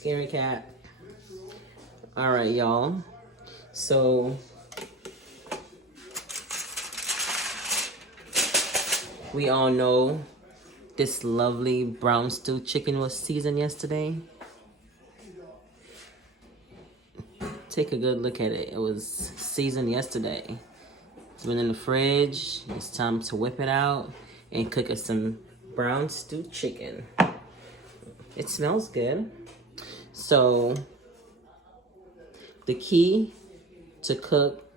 Scary cat. All right, y'all. So we all know this lovely brown stew chicken was seasoned yesterday. Take a good look at it. It was seasoned yesterday. It's been in the fridge. It's time to whip it out and cook us some brown stewed chicken. It smells good. So the key to cook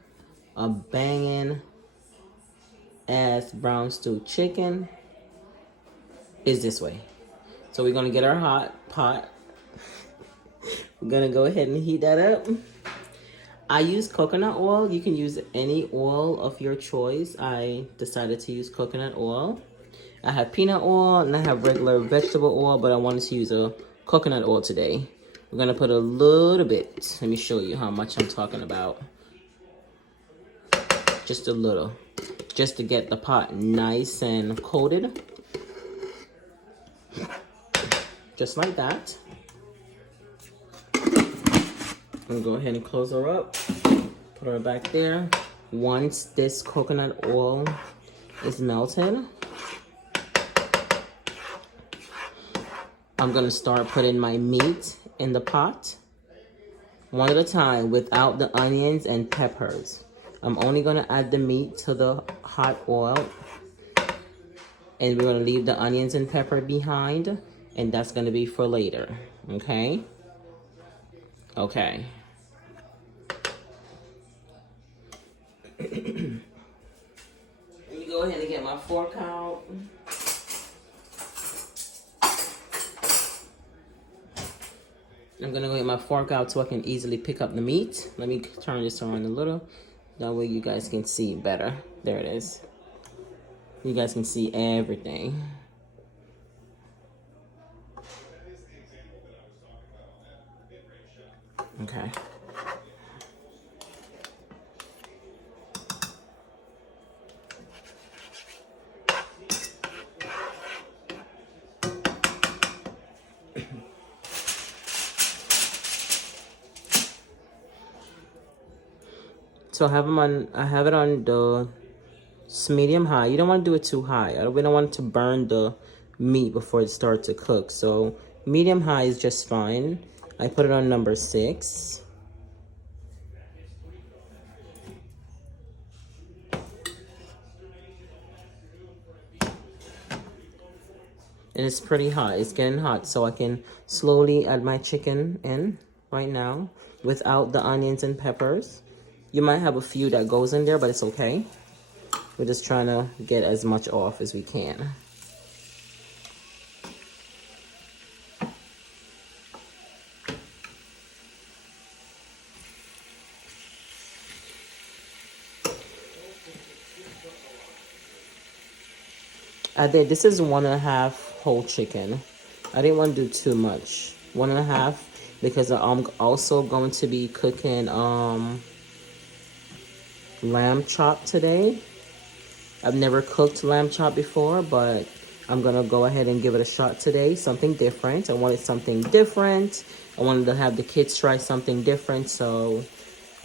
a banging ass brown stewed chicken is this way. So we're gonna get our hot pot. We're gonna go ahead and heat that up. I use coconut oil. You can use any oil of your choice. I decided to use coconut oil. I have peanut oil and I have regular vegetable oil, but I wanted to use a coconut oil today. We're gonna put a little bit. Let me show you how much I'm talking about. Just a little. Just to get the pot nice and coated. Just like that. I'm gonna go ahead and close her up. Put her back there. Once this coconut oil is melted, I'm gonna start putting my meat in the pot. One at a time without the onions and peppers. I'm only gonna add the meat to the hot oil. And we're gonna leave the onions and pepper behind. And that's gonna be for later, okay? Okay. Let me go ahead and get my fork out. I'm gonna go get my fork out so I can easily pick up the meat. Let me turn this around a little. That way you guys can see better. There it is. You guys can see everything. Okay. So I have it on the medium high. You don't want to do it too high. We don't want it to burn the meat before it starts to cook. So medium high is just fine. I put it on number 6. And it's pretty hot. It's getting hot, so I can slowly add my chicken in right now without the onions and peppers. You might have a few that goes in there, but it's okay. We're just trying to get as much off as we can. This is 1.5 whole chicken. I didn't want to do too much. 1.5 because I'm also going to be cooking lamb chop today. I've never cooked lamb chop before, but I'm gonna go ahead and give it a shot today. Something different. I wanted something different. I wanted to have the kids try something different, so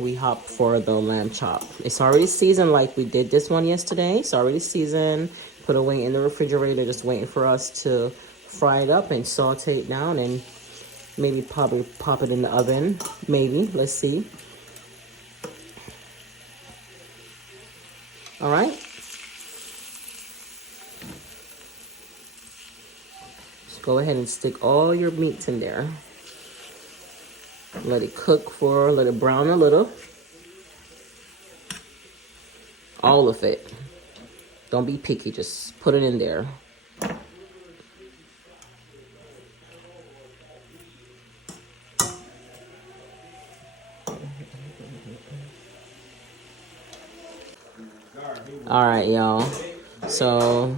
we hopped for the lamb chop. It's already seasoned like we did this one yesterday. It's already seasoned. Put away in the refrigerator, just waiting for us to fry it up and saute it down and maybe probably pop it in the oven. Maybe, let's see. All right. Just go ahead and stick all your meats in there. Let it cook let it brown a little. All of it. Don't be picky, just put it in there. All right, y'all. So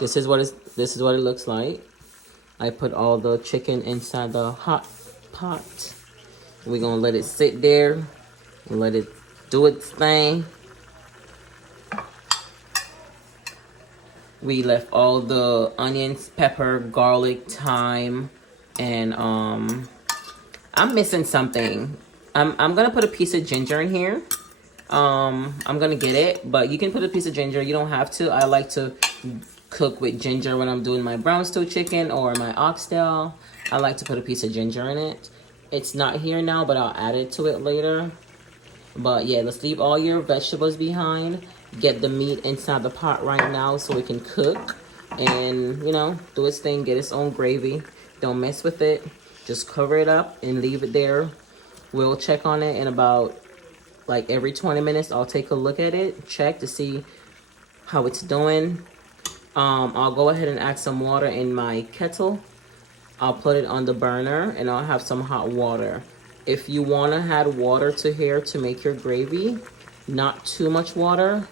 this is what it looks like. I put all the chicken inside the hot pot. We're gonna let it sit there and let it do its thing. We left all the onions, pepper, garlic, thyme, and I'm missing something. I'm gonna put a piece of ginger in here. I'm gonna get it, but you can put a piece of ginger. You don't have to. I like to cook with ginger when I'm doing my brown stew chicken or my oxtail. I like to put a piece of ginger in it. It's not here now, but I'll add it to it later. But yeah, let's leave all your vegetables behind. Get the meat inside the pot right now so it can cook. And, you know, do its thing. Get its own gravy. Don't mess with it. Just cover it up and leave it there. We'll check on it in about, like, every 20 minutes. I'll take a look at it. Check to see how it's doing. I'll go ahead and add some water in my kettle. I'll put it on the burner and I'll have some hot water. If you want to add water to here to make your gravy, not too much water,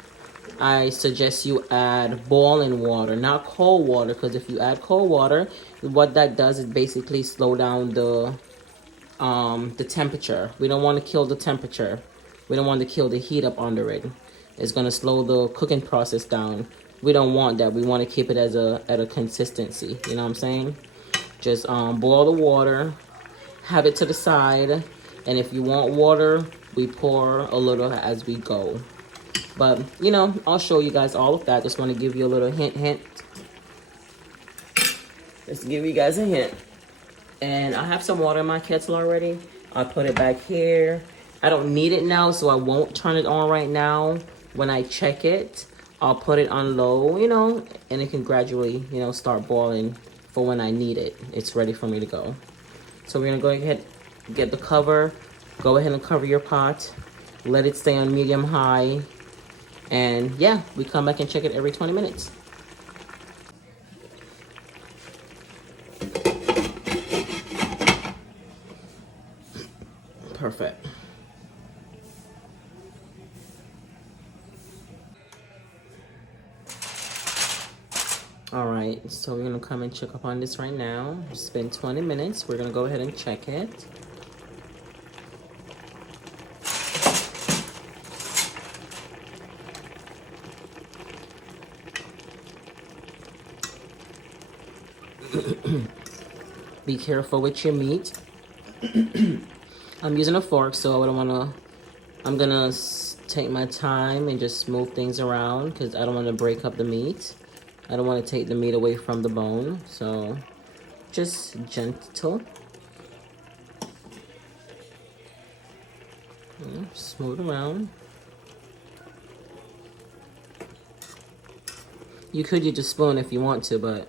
I suggest you add boiling water, not cold water, because if you add cold water, what that does is basically slow down the temperature. We don't want to kill the temperature. We don't want to kill the heat up under it. It's going to slow the cooking process down. We don't want that. We want to keep it as at a consistency. You know what I'm saying? Just boil the water, have it to the side, and if you want water, we pour a little as we go. But, you know, I'll show you guys all of that. Just want to give you a little hint. Just give you guys a hint. And I have some water in my kettle already. I'll put it back here. I don't need it now, so I won't turn it on right now. When I check it, I'll put it on low, you know, and it can gradually, you know, start boiling for when I need it. It's ready for me to go. So we're gonna go ahead, get the cover, go ahead and cover your pot, let it stay on medium high, and yeah, we come back and check it every 20 minutes. Perfect. All right, so we're gonna come and check up on this right now. It's been 20 minutes. We're gonna go ahead and check it. Be careful with your meat. I'm using a fork, so I don't wanna, I'm gonna take my time and just move things around because I don't wanna break up the meat. I don't want to take the meat away from the bone, so just gentle. Smooth around. You could use a spoon if you want to, but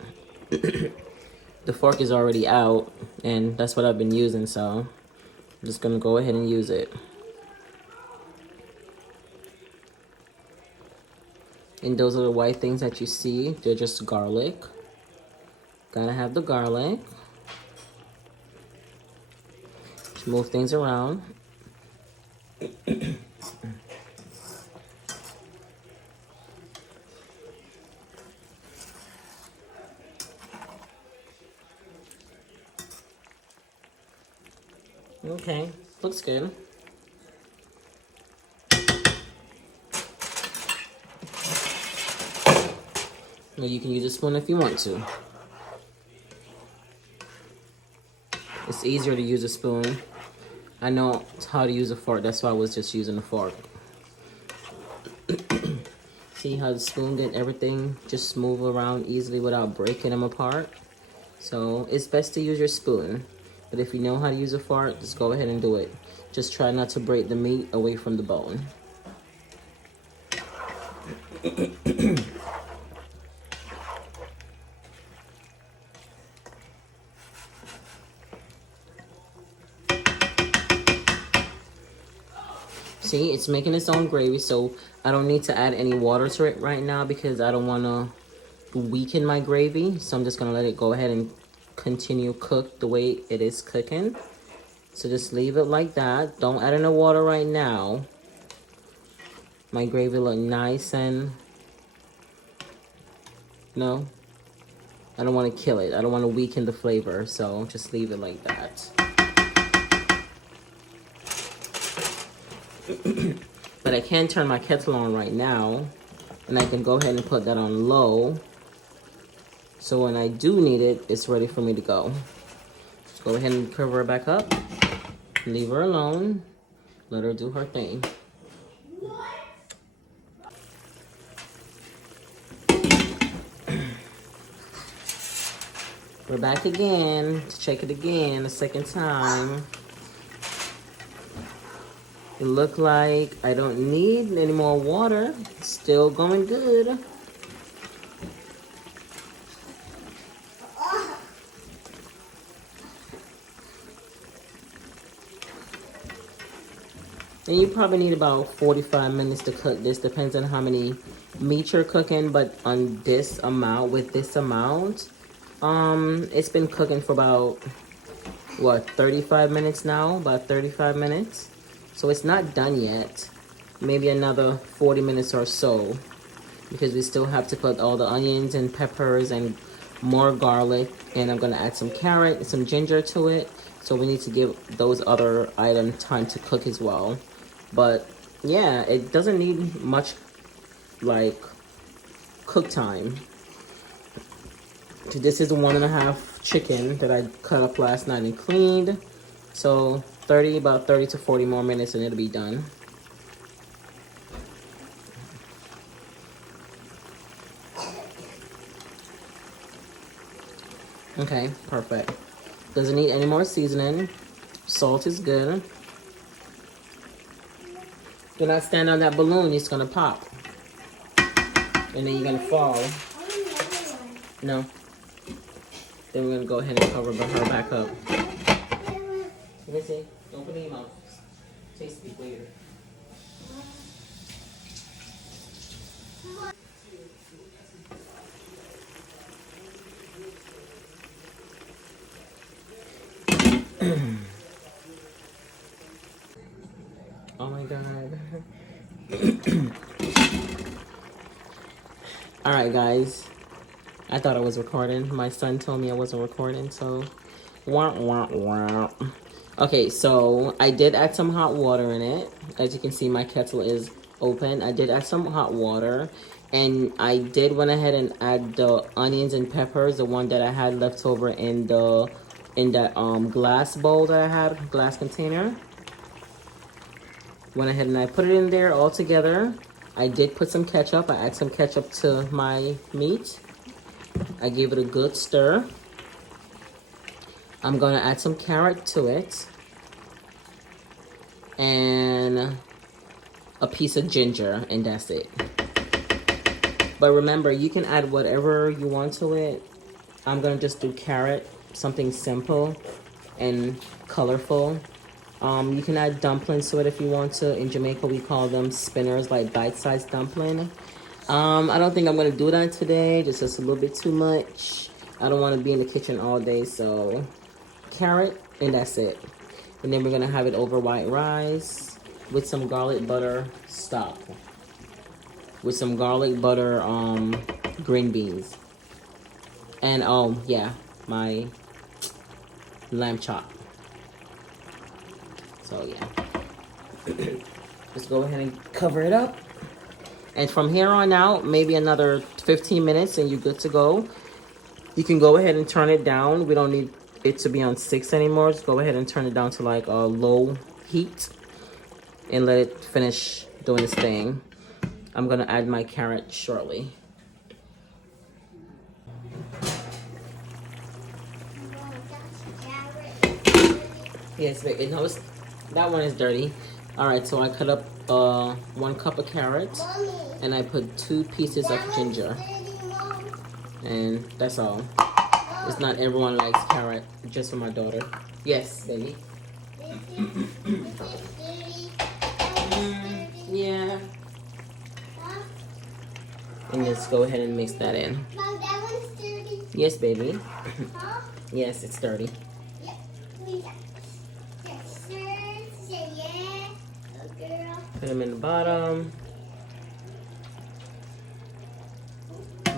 the fork is already out, and that's what I've been using, so I'm just gonna go ahead and use it. And those are the white things that you see. They're just garlic. Gotta have the garlic. Just move things around. Okay, looks good. Now you can use a spoon if you want to. It's easier to use a spoon. I know how to use a fork, that's why I was just using a fork. See how the spoon did everything just move around easily without breaking them apart? So it's best to use your spoon. But if you know how to use a fork, just go ahead and do it. Just try not to break the meat away from the bone. See, it's making its own gravy, so I don't need to add any water to it right now because I don't want to weaken my gravy. So I'm just going to let it go ahead and continue cook the way it is cooking. So just leave it like that. Don't add any water right now. My gravy look nice and, no, I don't want to kill it. I don't want to weaken the flavor, so just leave it like that. But I can turn my kettle on right now, and I can go ahead and put that on low. So when I do need it, it's ready for me to go. Just go ahead and cover it back up. Leave her alone. Let her do her thing. We're back again to check it again a second time. It looked like I don't need any more water. It's still going good. And you probably need about 45 minutes to cook this. Depends on how many meat you're cooking, but on this amount, with this amount, it's been cooking for about, what, 35 minutes now? About 35 minutes. So it's not done yet. Maybe another 40 minutes or so, because we still have to put all the onions and peppers and more garlic, and I'm gonna add some carrot and some ginger to it. So we need to give those other items time to cook as well. But yeah, it doesn't need much like cook time. This is 1.5 chicken that I cut up last night and cleaned. So about 30 to 40 more minutes and it'll be done. Okay, perfect. Doesn't need any more seasoning. Salt is good. Do not stand on that balloon, it's gonna pop. And then you're gonna fall. No. Then we're gonna go ahead and cover her back up. Let me see. Don't put it in your mouth. Say speak later. Oh my God. All right, guys. I thought I was recording. My son told me I wasn't recording, so wah, wah, wah. Okay, so I did add some hot water in it. As you can see, my kettle is open. I did add some hot water, and I did went ahead and add the onions and peppers, the one that I had left over in that glass bowl that I had, glass container. Went ahead and I put it in there all together. I did put some ketchup. I added some ketchup to my meat. I gave it a good stir. I'm gonna add some carrot to it. And a piece of ginger, and that's it. But remember, you can add whatever you want to it. I'm gonna just do carrot, something simple and colorful. You can add dumplings to it if you want to. In Jamaica, we call them spinners, like bite-sized dumpling. I don't think I'm gonna do that today. Just a little bit too much. I don't want to be in the kitchen all day, so carrot, and that's it. And then we're gonna have it over white rice with some garlic butter stock. With some garlic butter green beans. And oh yeah, my lamb chop. So yeah. Let's go ahead and cover it up. And from here on out, maybe another 15 minutes and you're good to go. You can go ahead and turn it down. We don't need it to be on 6 anymore. Just go ahead and turn it down to like a low heat and let it finish doing its thing. I'm gonna add my carrot shortly. Yes, baby. No, that one is dirty. All right, so I cut up 1 cup of carrot, and I put 2 pieces of ginger, and that's all. It's not everyone likes carrot, just for my daughter. Yes, baby. Yeah. And let's go ahead and mix that in. Mom, that one's dirty. Yes, baby. Huh? Yes, it's dirty. Yeah. Yes, sir. Say yeah. Oh, girl. Put them in the bottom.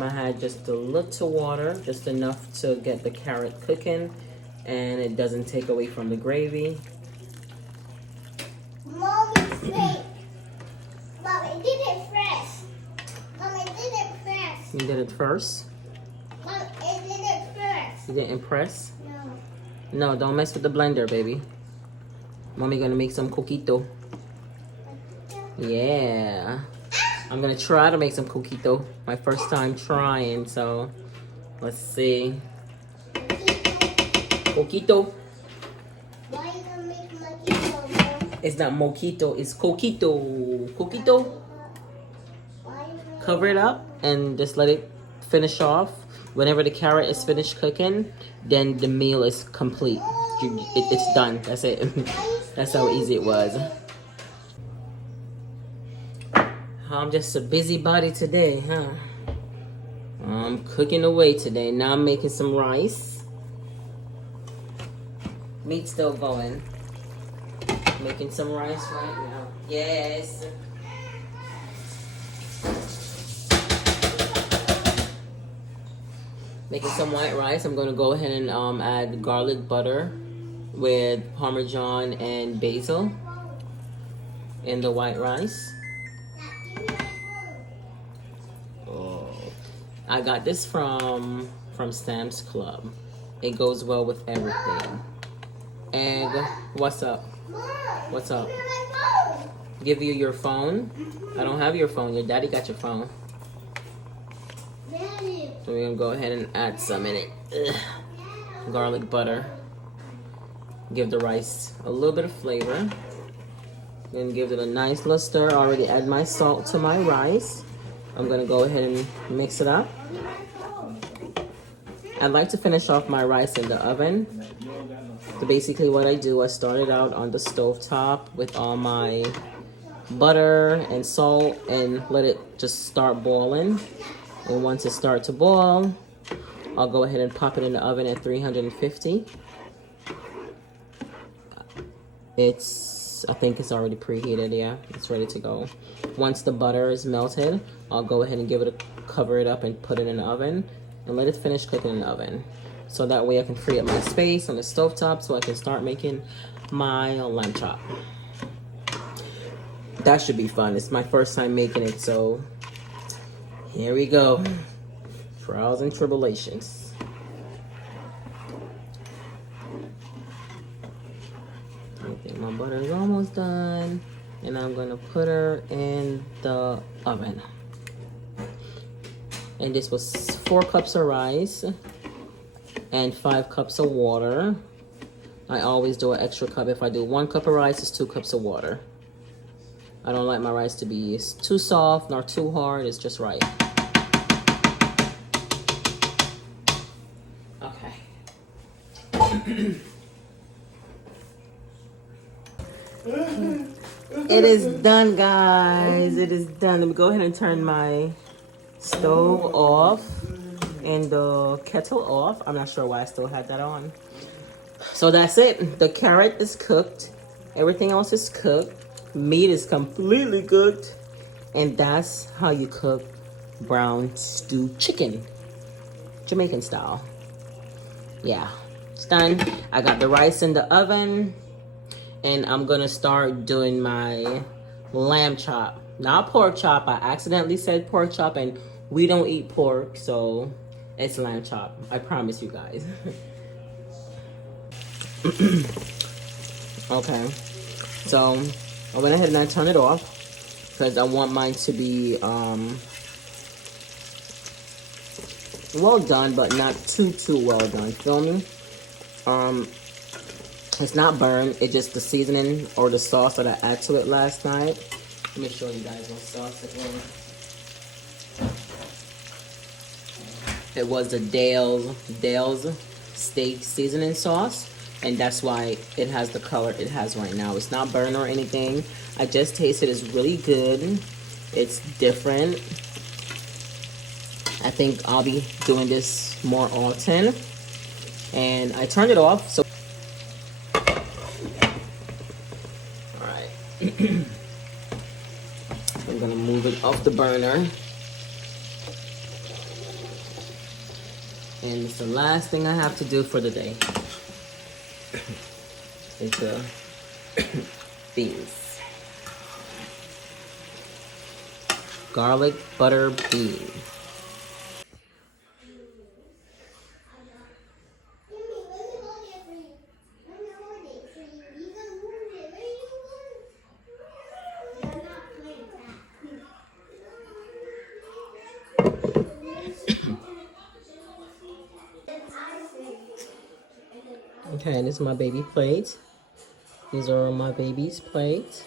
I had just a little water, just enough to get the carrot cooking, and it doesn't take away from the gravy. Mommy's fake. Mom, I did it first. Mom, I did it first. You did it first? Mom, I did it first. You didn't press? No. No, don't mess with the blender, baby. Mommy gonna make some coquito. Yeah. I'm gonna try to make some coquito. My first time trying, so let's see. Coquito. Why you gonna make mojito? It's not mojito, it's coquito. Coquito. Why you gonna Cover it up and just let it finish off. Whenever the carrot is finished cooking, then the meal is complete. It's done. That's it. That's how easy it was. I'm just a busybody today, huh? I'm cooking away today. Now I'm making some rice. Meat still going. Making some rice right now. Yes. Making some white rice. I'm gonna go ahead and add garlic butter with Parmesan and basil in the white rice. Oh, I got this from Sam's Club. It goes well with everything. Egg. What's up? What's up? Give you your phone? I don't have your phone. Your daddy got your phone. So we're gonna go ahead and add some in it. Ugh. Garlic butter. Give the rice a little bit of flavor. Then give it a nice little stir. I already add my salt to my rice. I'm gonna go ahead and mix it up. I'd like to finish off my rice in the oven. So basically what I do, I started out on the stove top with all my butter and salt and let it just start boiling. And once it starts to boil, I'll go ahead and pop it in the oven at 350. I think it's already preheated, yeah, it's ready to go. Once the butter is melted, I'll go ahead and give it cover it up and put it in the oven and let it finish cooking in the oven. So that way I can free up my space on the stovetop so I can start making my lamb chop. That should be fun. It's my first time making it, so here we go. Trials and tribulations. I think my butter is almost done. And I'm gonna put her in the oven. And this was 4 cups of rice and 5 cups of water. I always do an extra cup. If I do 1 cup of rice, it's 2 cups of water. I don't like my rice to be too soft nor too hard. It's just right. Okay. It is done, guys. It is done. Let me go ahead and turn my stove off and the kettle off. I'm not sure why I still had that on. So that's it. The carrot is cooked. Everything else is cooked. Meat is completely cooked. And that's how you cook brown stew chicken. Jamaican style. Yeah, it's done. I got the rice in the oven. And I'm gonna start doing my lamb chop. Not pork chop. I accidentally said pork chop and we don't eat pork, so it's lamb chop. I promise you guys. Okay, so I went ahead and I turned it off because I want mine to be well done, but not too well done. Feel me? It's not burned. It's just the seasoning or the sauce that I added to it last night. Let me show you guys what sauce it was. It was the Dale's steak seasoning sauce. And that's why it has the color it has right now. It's not burnt or anything. I just tasted it. It's really good. It's different. I think I'll be doing this more often. And I turned it off. So, all right. I'm gonna move it off the burner. And it's the last thing I have to do for the day. It's the beans. Garlic butter beans. Okay, this is my baby plate. These are on my baby's plate.